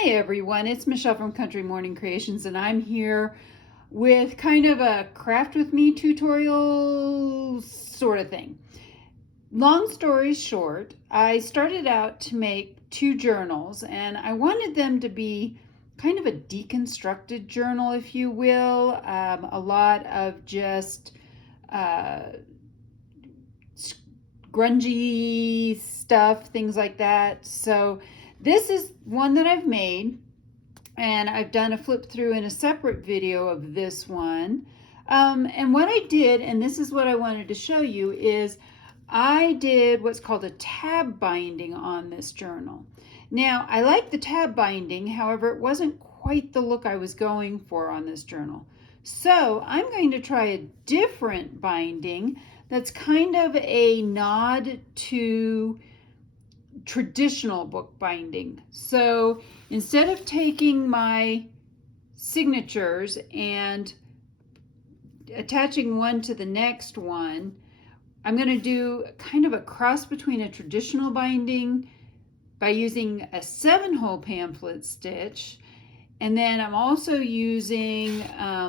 Hi everyone, it's Michelle from Country Morning Creations, and I'm here with kind of a craft with me tutorial sort of thing. Long story short, I started out to make two journals, and I wanted them to be kind of a deconstructed journal, if you will. A lot of just grungy stuff, things like that. So this is one that I've made, and I've done a flip through in a separate video of this one. And what I did, and this is what I wanted to show you, is I did what's called a tab binding on this journal. Now, I like the tab binding, however, it wasn't quite the look I was going for on this journal. So I'm going to try a different binding that's kind of a nod to traditional bookbinding. So instead of taking my signatures and attaching one to the next one, I'm going to do kind of a cross between a traditional binding by using a 7-hole pamphlet stitch, and then I'm also using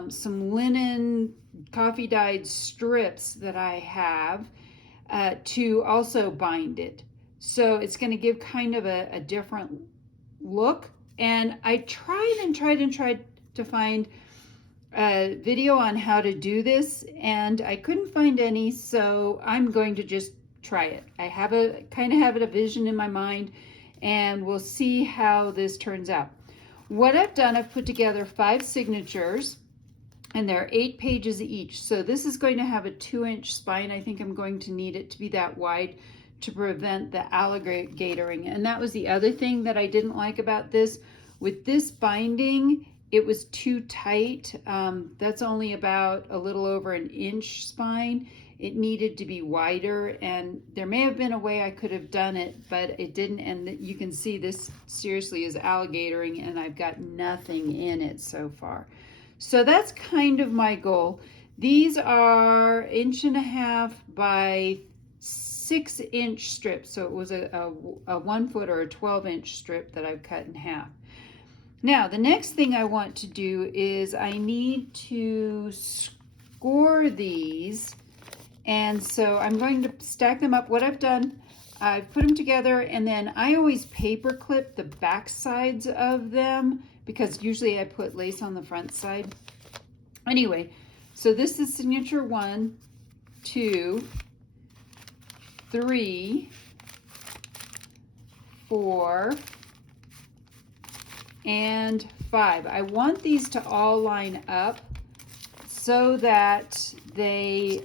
some linen coffee dyed strips that I have to also bind it. So it's going to give kind of a different look. And I tried to find a video on how to do this, and I couldn't find any, so I'm going to just try it. I have a vision in my mind, and we'll see how this turns out. What I've done, I've put together 5 signatures, and they're 8 pages each. So this is going to have a 2-inch spine. I think I'm going to need it to be that wide to prevent the alligatoring. And that was the other thing that I didn't like about this. With this binding, it was too tight. That's only about a little over 1 inch spine. It needed to be wider, and there may have been a way I could have done it, but it didn't. And you can see this seriously is alligatoring, and I've got nothing in it so far. So that's kind of my goal. These are 1.5 inch by 6-inch strips. So it was a 1 foot or a 12-inch strip that I've cut in half. Now, the next thing I want to do is I need to score these. And so I'm going to stack them up. What I've done, I've put them together, and then I always paper clip the back sides of them because usually I put lace on the front side. Anyway, so this is signature 1, 2, 3, 4, and 5. I want these to all line up so that they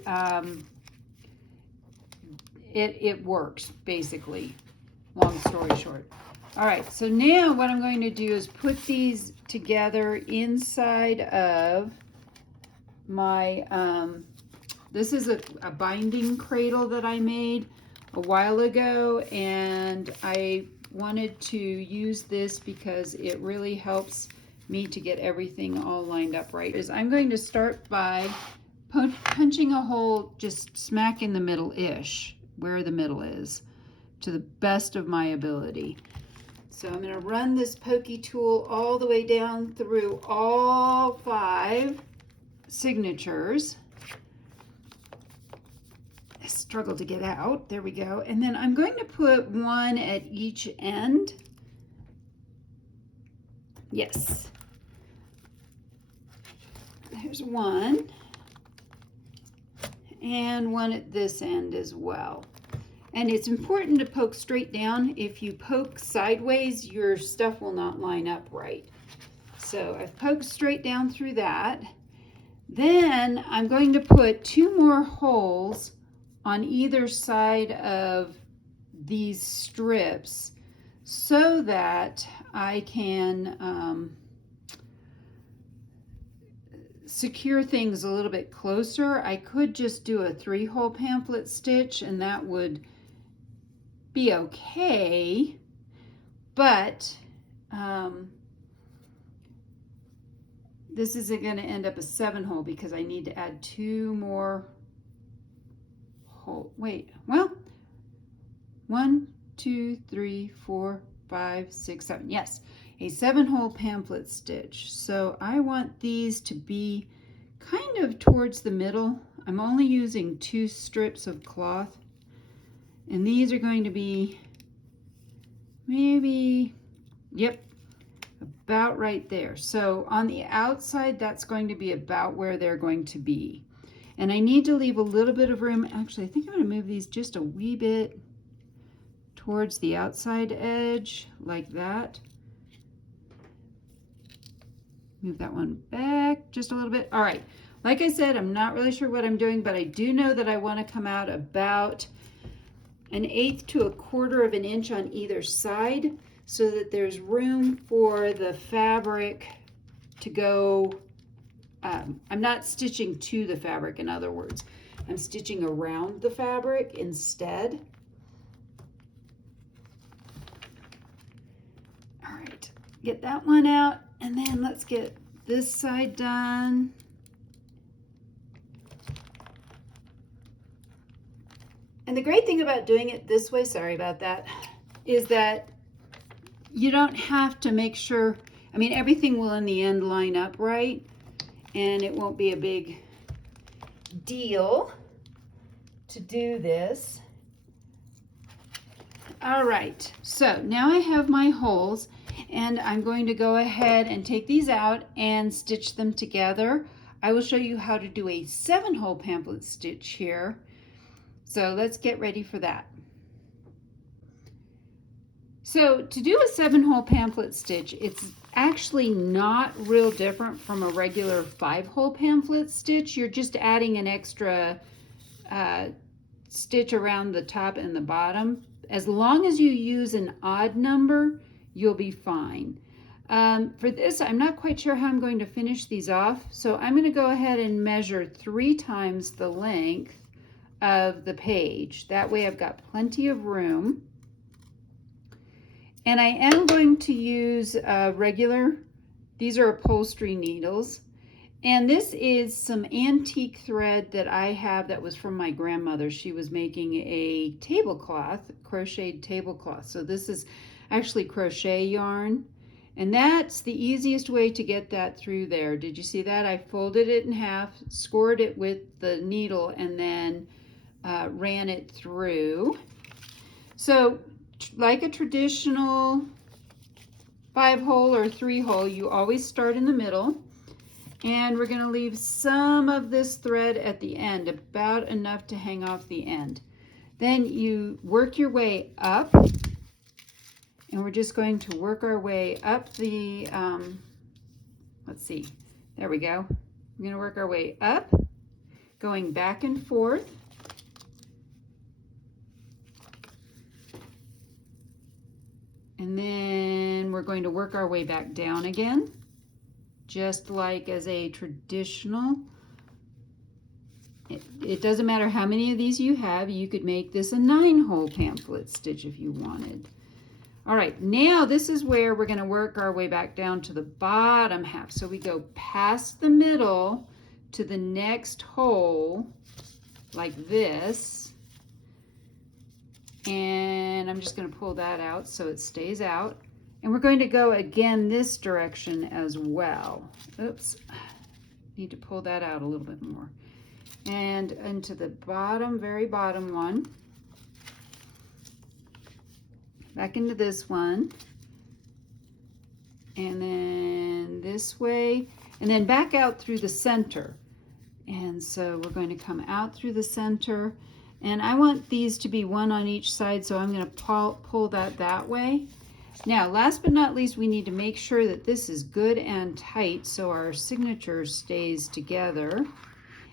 it works, basically, long story short. All right, so now what I'm going to do is put these together inside of my this is a binding cradle that I made a while ago, and I wanted to use this because it really helps me to get everything all lined up right. I'm going to start by punching a hole just smack in the middle-ish, where the middle is, to the best of my ability. So I'm going to run this pokey tool all the way down through all 5 signatures. I struggle to get out. There we go. And then I'm going to put one at each end. Yes. There's one. And one at this end as well. And it's important to poke straight down. If you poke sideways, your stuff will not line up right. So I've poked straight down through that. Then I'm going to put 2 more holes on either side of these strips so that I can secure things a little bit closer. I could just do a 3-hole pamphlet stitch, and that would be okay, but this isn't going to end up a 7-hole because I need to add 2 more holes. Wait, well, 1, 2, 3, 4, 5, 6, 7. Yes, a 7-hole pamphlet stitch. So I want these to be kind of towards the middle. I'm only using 2 strips of cloth, and these are going to be maybe, yep, about right there. So on the outside, that's going to be about where they're going to be. And I need to leave a little bit of room. Actually, I think I'm going to move these just a wee bit towards the outside edge, like that. Move that one back just a little bit. All right, like I said, I'm not really sure what I'm doing, but I do know that I want to come out about 1/8 to 1/4 of an inch on either side, so that there's room for the fabric to go. I'm not stitching to the fabric, in other words. I'm stitching around the fabric instead. All right, get that one out, and then let's get this side done. And the great thing about doing it this way, sorry about that, is that you don't have to make sure, I mean, everything will in the end line up right, and it won't be a big deal to do this. All right, so now I have my holes, and I'm going to go ahead and take these out and stitch them together. I will show you how to do a 7-hole pamphlet stitch here. So let's get ready for that. So to do a 7-hole pamphlet stitch, it's actually not real different from a regular 5-hole pamphlet stitch. You're just adding an extra stitch around the top and the bottom. As long as you use an odd number, you'll be fine. For this, I'm not quite sure how I'm going to finish these off, so I'm going to go ahead and measure 3 times the length of the page. That way I've got plenty of room. And I am going to use regular, these are upholstery needles. And this is some antique thread that I have that was from my grandmother. She was making a tablecloth, crocheted tablecloth. So this is actually crochet yarn. And that's the easiest way to get that through there. Did you see that? I folded it in half, scored it with the needle, and then ran it through. So like a traditional 5-hole or 3-hole, you always start in the middle, and we're going to leave some of this thread at the end, about enough to hang off the end. Then you work your way up, and we're just going to work our way up the, let's see, there we go. We're going to work our way up, going back and forth. And then we're going to work our way back down again, just like as a traditional. It doesn't matter how many of these you have. You could make this a 9-hole pamphlet stitch if you wanted. All right, now this is where we're going to work our way back down to the bottom half. So we go past the middle to the next hole, like this. And I'm just going to pull that out so it stays out. And we're going to go again this direction as well. Oops, need to pull that out a little bit more. And into the bottom, very bottom one. Back into this one. And then this way. And then back out through the center. And so we're going to come out through the center. And I want these to be one on each side, so I'm going to pull that way. Now, last but not least, we need to make sure that this is good and tight so our signature stays together.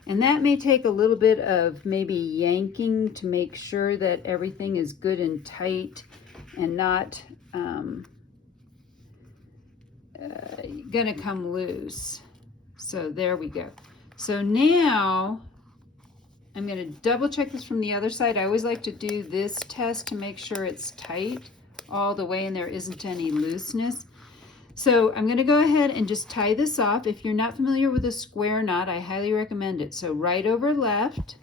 And that may take a little bit of maybe yanking to make sure that everything is good and tight and not going to come loose. So there we go. So now I'm going to double check this from the other side. I always like to do this test to make sure it's tight all the way and there isn't any looseness. So I'm going to go ahead and just tie this off. If you're not familiar with a square knot, I highly recommend it. So right over left.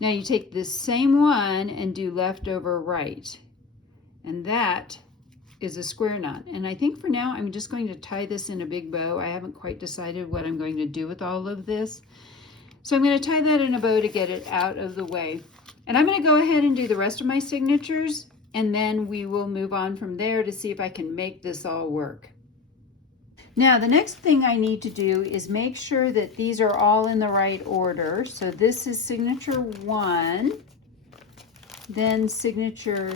Now you take this same one and do left over right. And that is a square knot. And I think for now I'm just going to tie this in a big bow. I haven't quite decided what I'm going to do with all of this. So I'm going to tie that in a bow to get it out of the way. And I'm going to go ahead and do the rest of my signatures, and then we will move on from there to see if I can make this all work. Now the next thing I need to do is make sure that these are all in the right order. So this is signature 1, then signature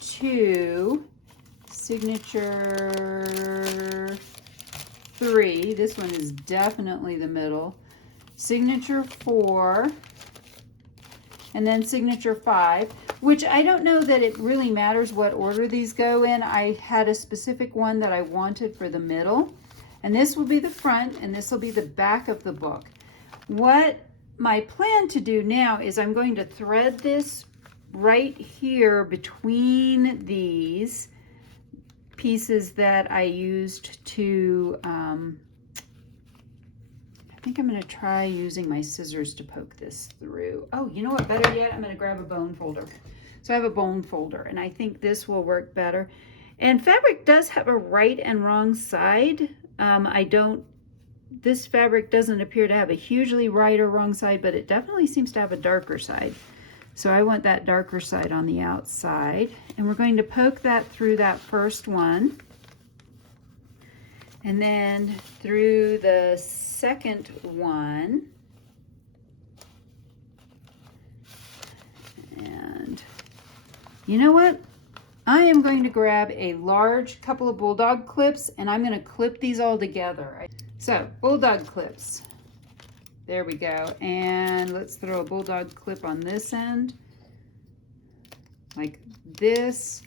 2, signature 3, this one is definitely the middle, signature 4, and then signature 5, which I don't know that it really matters what order these go in. I had a specific one that I wanted for the middle, and this will be the front, and this will be the back of the book. What my plan to do now is I'm going to thread this right here between these pieces that I used to, I think I'm going to try using my scissors to poke this through. Oh, you know what, better yet, I'm going to grab a bone folder. So I have a bone folder, and I think this will work better. And fabric does have a right and wrong side. This fabric doesn't appear to have a hugely right or wrong side, but it definitely seems to have a darker side. So I want that darker side on the outside. And we're going to poke that through that first one. And then through the second one. And you know what? I am going to grab a large couple of bulldog clips, and I'm going to clip these all together. So bulldog clips. There we go. And let's throw a bulldog clip on this end, like this.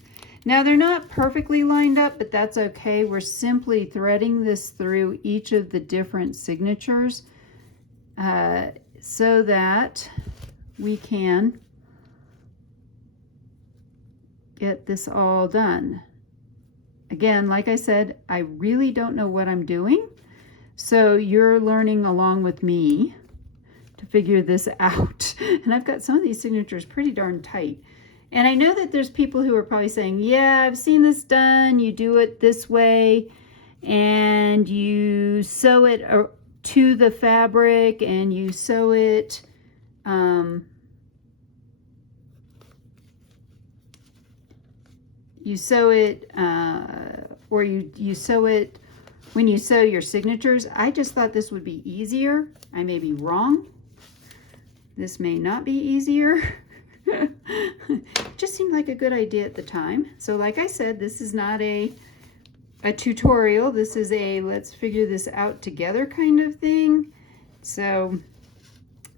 Now they're not perfectly lined up, but that's okay. We're simply threading this through each of the different signatures so that we can get this all done. Again, like I said, I really don't know what I'm doing. So you're learning along with me to figure this out. And I've got some of these signatures pretty darn tight. And I know that there's people who are probably saying, yeah, I've seen this done. You do it this way and you sew it to the fabric, and you sew it you sew it when you sew your signatures. I just thought this would be easier. I may be wrong. This may not be easier. It just seemed like a good idea at the time. So like I said, this is not a tutorial. This is a let's figure this out together kind of thing. So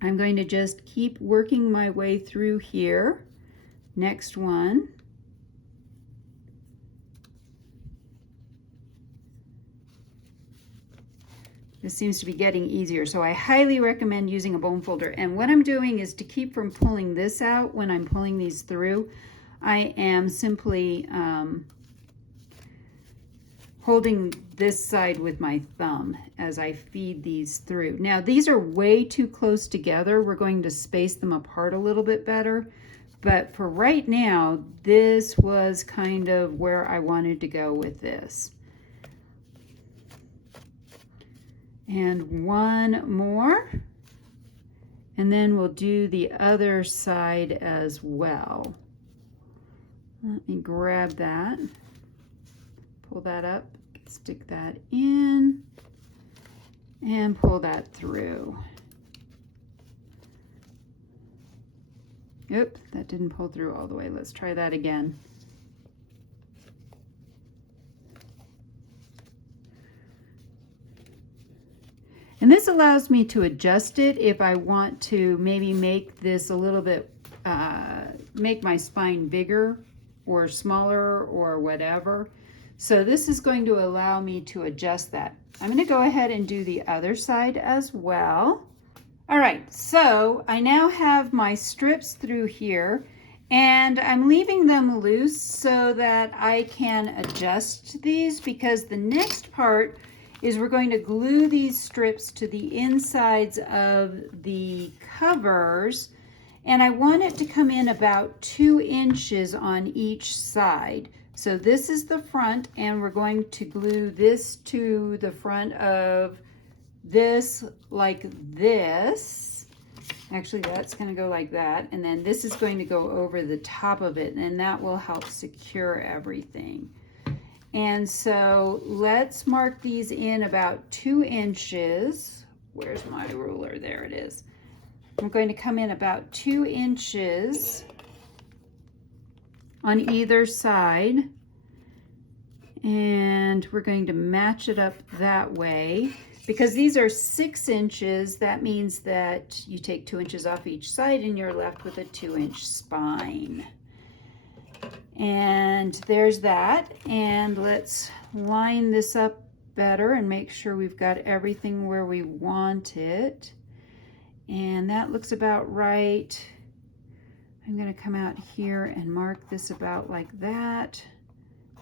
I'm going to just keep working my way through here. Next one. This seems to be getting easier, so I highly recommend using a bone folder. And what I'm doing is to keep from pulling this out when I'm pulling these through, I am simply holding this side with my thumb as I feed these through. Now these are way too close together. We're going to space them apart a little bit better. But for right now, this was kind of where I wanted to go with this. And one more, and then we'll do the other side as well. Let me grab that, pull that up, stick that in, and pull that through. Oops, that didn't pull through all the way. Let's try that again. And this allows me to adjust it if I want to maybe make this a little bit, make my spine bigger or smaller or whatever. So this is going to allow me to adjust that. I'm going to go ahead and do the other side as well. All right, so I now have my strips through here, and I'm leaving them loose so that I can adjust these, because the next part is we're going to glue these strips to the insides of the covers, and I want it to come in about 2 inches on each side. So this is the front, and we're going to glue this to the front of this like this. Actually, that's going to go like that, and then this is going to go over the top of it, and that will help secure everything. And so let's mark these in about 2 inches. Where's my ruler? There it is. I'm going to come in about 2 inches on either side, and we're going to match it up that way. Because these are 6 inches, that means that you take 2 inches off each side and you're left with a 2-inch spine. And there's that. And let's line this up better and make sure we've got everything where we want it. And that looks about right. I'm going to come out here and mark this about like that,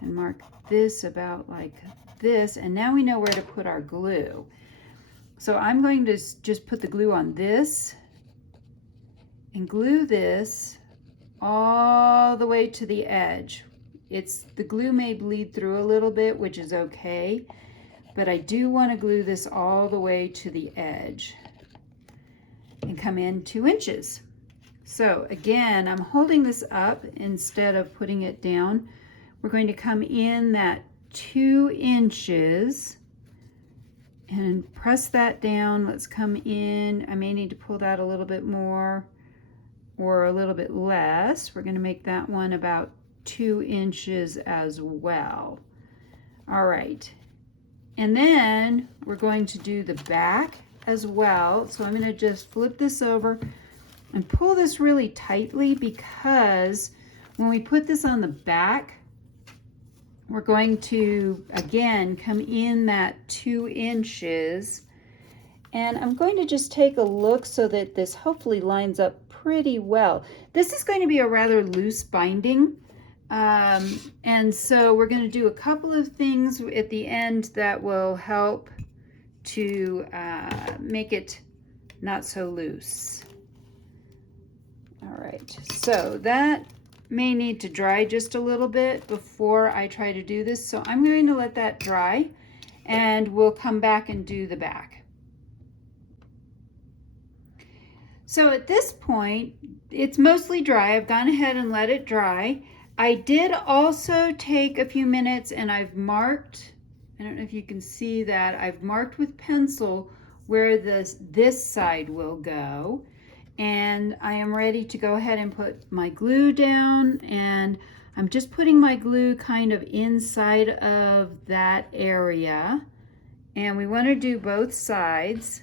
and mark this about like this, and now we know where to put our glue. So I'm going to just put the glue on this and glue this all the way to the edge. The glue may bleed through a little bit, which is okay, but I do want to glue this all the way to the edge and come in 2 inches. So again, I'm holding this up instead of putting it down. We're going to come in that 2 inches and press that down. Let's come in. I may need to pull that a little bit more or a little bit less. We're going to make that one about 2 inches as well. All right. And then we're going to do the back as well. So I'm going to just flip this over and pull this really tightly, because when we put this on the back, we're going to, again, come in that 2 inches. And I'm going to just take a look so that this hopefully lines up pretty well. This is going to be a rather loose binding. And so we're going to do a couple of things at the end that will help to make it not so loose. All right, so that may need to dry just a little bit before I try to do this. So I'm going to let that dry, and we'll come back and do the back. So at this point, it's mostly dry. I've gone ahead and let it dry. I did also take a few minutes and I've marked, I don't know if you can see that, I've marked with pencil where this side will go. And I am ready to go ahead and put my glue down, and I'm just putting my glue kind of inside of that area. And we want to do both sides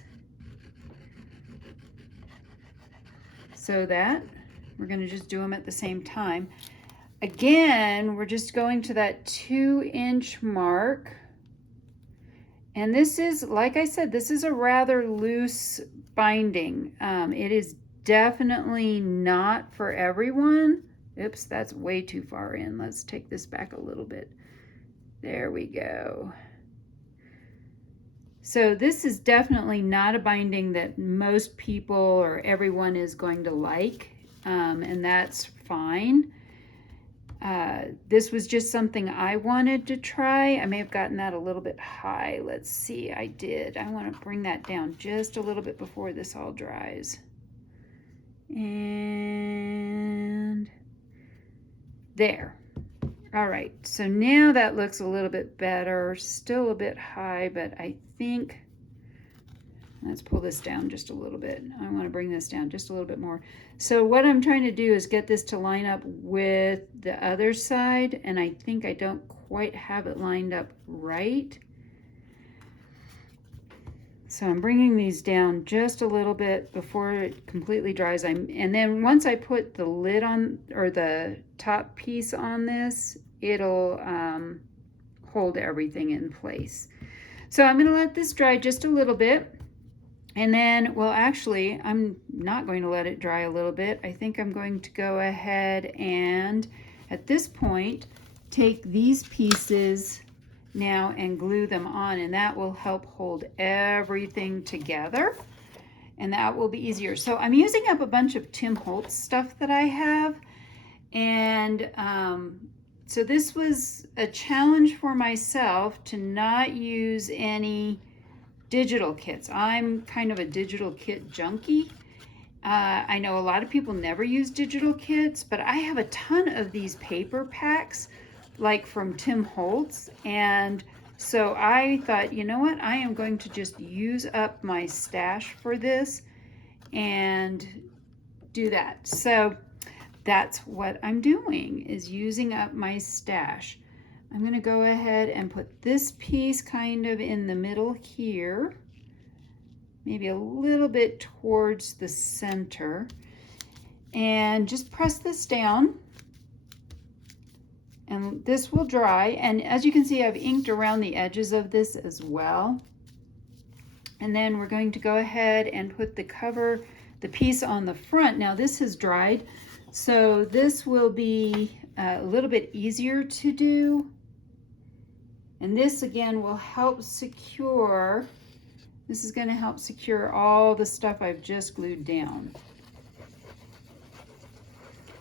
so that we're going to just do them at the same time. Again, we're just going to that 2-inch mark. And this is, like I said, this is a rather loose binding. It is definitely not for everyone. Oops, that's way too far in. Let's take this back a little bit. There we go. So this is definitely not a binding that most people or everyone is going to like, and that's fine. This was just something I wanted to try. I may have gotten that a little bit high. Let's see, I did. I want to bring that down just a little bit before this all dries. And there. All right, so now that looks a little bit better. Still a bit high, but I think, let's pull this down just a little bit. I want to bring this down just a little bit more. So what I'm trying to do is get this to line up with the other side, and I think I don't quite have it lined up right. So I'm bringing these down just a little bit before it completely dries. And then once I put the lid on, or the top piece on this, it'll hold everything in place. So I'm going to let this dry just a little bit. And then, well, actually, I'm not going to let it dry a little bit. I think I'm going to go ahead and, at this point, take these pieces now and glue them on, and that will help hold everything together, and that will be easier. So I'm using up a bunch of Tim Holtz stuff that I have, and So this was a challenge for myself to not use any digital kits. I'm kind of a digital kit junkie. I know a lot of people never use digital kits, but I have a ton of these paper packs, like from Tim Holtz, and so I thought, you know what, I am going to just use up my stash for this and do that. So that's what I'm doing, is using up my stash. I'm going to go ahead and put this piece kind of in the middle here, maybe a little bit towards the center, and just press this down, and this will dry. And as you can see, I've inked around the edges of this as well. And then we're going to go ahead and put the piece on the front. Now this has dried, so this will be a little bit easier to do. And this again will help secure, this is going to help secure all the stuff I've just glued down.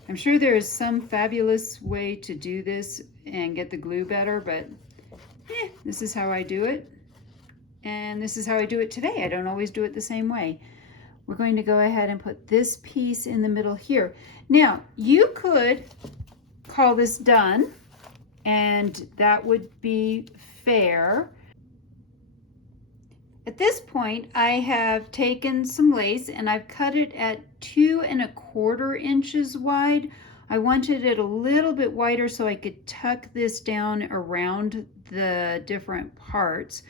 I'm sure there is some fabulous way to do this and get the glue better, but this is how I do it. And this is how I do it today. I don't always do it the same way. We're going to go ahead and put this piece in the middle here. Now, you could call this done, and that would be fair. At this point, I have taken some lace and I've cut it at 2 1/4 inches wide. I wanted it a little bit wider so I could tuck this down around the different parts.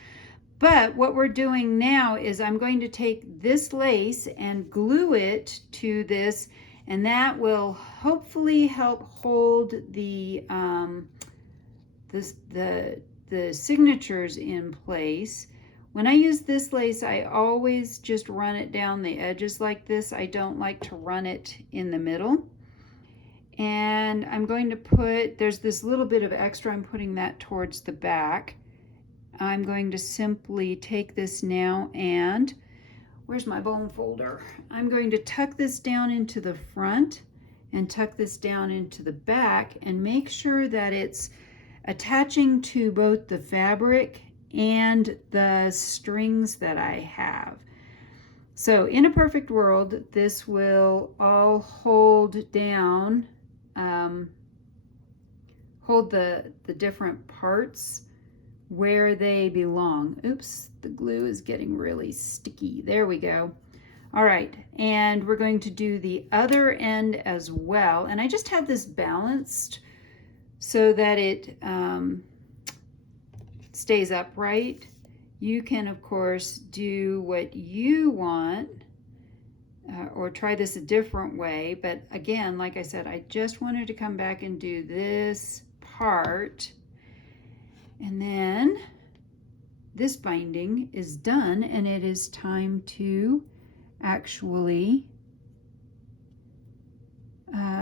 But what we're doing now is I'm going to take this lace and glue it to this, and that will hopefully help hold the signatures in place. When I use this lace, I always just run it down the edges like this. I don't like to run it in the middle. And I'm going to put, there's this little bit of extra, I'm putting that towards the back. I'm going to simply take this now and, where's my bone folder? I'm going to tuck this down into the front and tuck this down into the back and make sure that it's attaching to both the fabric and the strings that I have. So in a perfect world, this will all hold down, hold the different parts where they belong. Oops, the glue is getting really sticky. There we go. All right, and we're going to do the other end as well. And I just have this balanced so that it stays upright. You can, of course, do what you want or try this a different way. But again, like I said, I just wanted to come back and do this part. And then this binding is done, and it is time to actually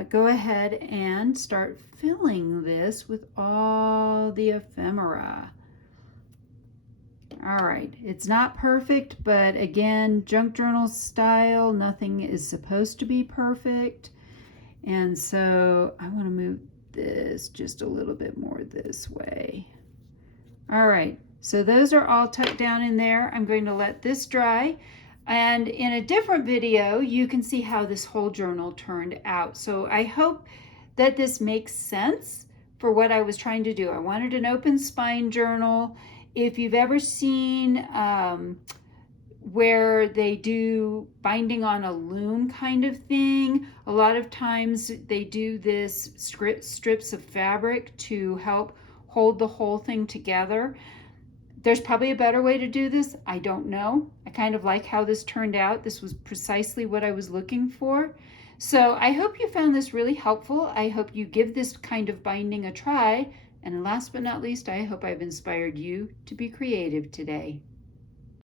go ahead and start filling this with all the ephemera. All right, it's not perfect, but again, junk journal style, nothing is supposed to be perfect. And so I want to move this just a little bit more this way. All right, so those are all tucked down in there. I'm going to let this dry. And in a different video, you can see how this whole journal turned out. So I hope that this makes sense for what I was trying to do. I wanted an open spine journal. If you've ever seen where they do binding on a loom kind of thing, a lot of times they do this strips of fabric to help hold the whole thing together. There's probably a better way to do this. I don't know. I kind of like how this turned out. This was precisely what I was looking for. So I hope you found this really helpful. I hope you give this kind of binding a try. And last but not least, I hope I've inspired you to be creative today.